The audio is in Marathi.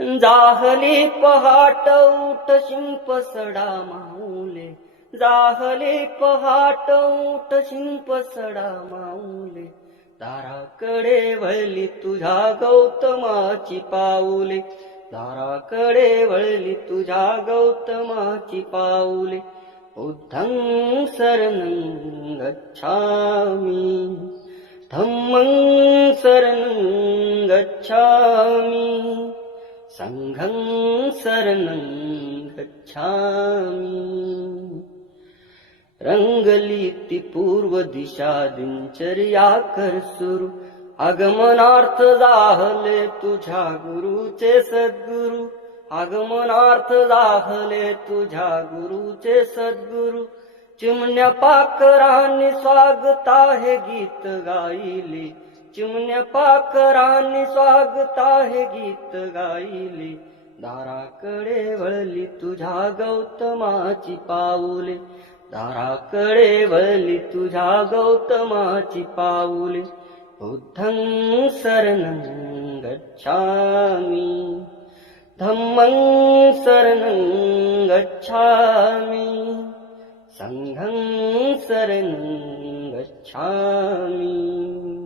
जाहली पहाट उठ शिंप सडा माऊले, जाहली पहाट उठ शिंप सडा माऊले, दाराकडे वळली तुझ्या गौतमाची पाऊले, दाराकडे वळली तुझ्या गौतमाची पाऊले. बुद्धं शरणं गच्छामि, धम्मं शरणं गच्छामि, संघं शरणं गच्छामि. रंगली ती पूर्व दिशा दिनचर्या कर सुरू, आगमनार्थ जाहले तुझ्या गुरुचे सद्गुरु, आगमनार्थ जाहले तुझ्या गुरुचे सद्गुरु. चिमण्या पाखरांनी स्वागता हे गीत गायले, चिमण्या पाखरांनी स्वागता हे गीत गायले, दाराकडे वळली तुझ्या गौतमाची पाऊले, दाराकडे वळली तुझ्या गौतमाची पाऊले. बुद्धं शरणं गच्छामि, धम्मं शरणं गच्छामि, संघं शरणं गच्छामि.